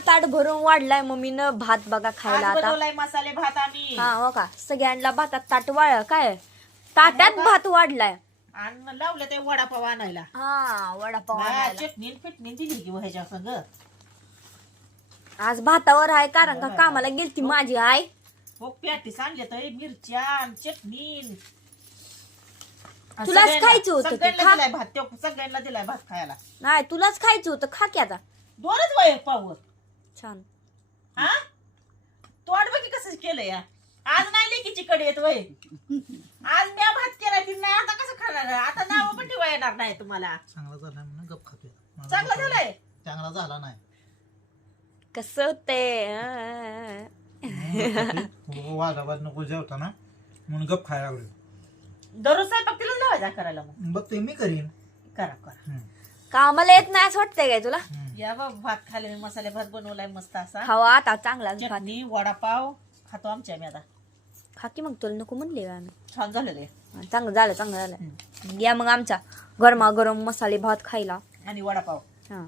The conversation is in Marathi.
ताट भरून वाढलाय मम्मीनं भात बघा खायला आज आता. बनवलाय मसाले भात आम्ही हा हो का, सगळ्यांना भातात ताट वाळ काय ताटात भात वाढलाय. आणि लावलं ते वडापाव आणायला. हा वडापाव बाया, आणायला. चटणी आणि फिटणी दिली की ह्याच्या संग. आज भातावर आहे कारण का कामाला गेलती माझी आई. हो पॅटीस आणले तर मिरच्या आणि चटणी. आणि तुलाच सगळ्यांना- खायचं होतं ते, सगळ्यांना खा. दिलाय भात त्यो सगळ्यांना दिलाय भात खायला. नाही तुलाच खायचं होतं, खा की आता. दोनच वय पावर छान. हा तोंड बघी कसं केलं या. आज नाही लेकीची कडे येत वय. आज मी भात केला ती नाही आता कसं खाणार. आता नाव पण ठेवा येणार नाही तुम्हाला. चांगला झाला म्हणून गप खाते. चांगला झालाय. चांगला झाला नाही कसं ते वाघाबाद नको जेवताना म्हणून गप खायला लागले. दररोज स्वयंपाक तिला लावायचा करायला. मग बघ ते मी करीन. करा करा. कामाला येत नाही असं वाटतंय काय तुला? या बाबा भात खाले मसाले भात बनवलाय मस्त असा. खावा आता चांगलाच भात. चटणी वडापाव खातो आमच्या मी आता. खा की मग, तुला नको म्हणले का आम्ही. छान झालेलं आहे. चांगलं झालं चांगलं झालं. या मग आमचा गरमागरम मसाले भात खायला. आणि वडापाव. हा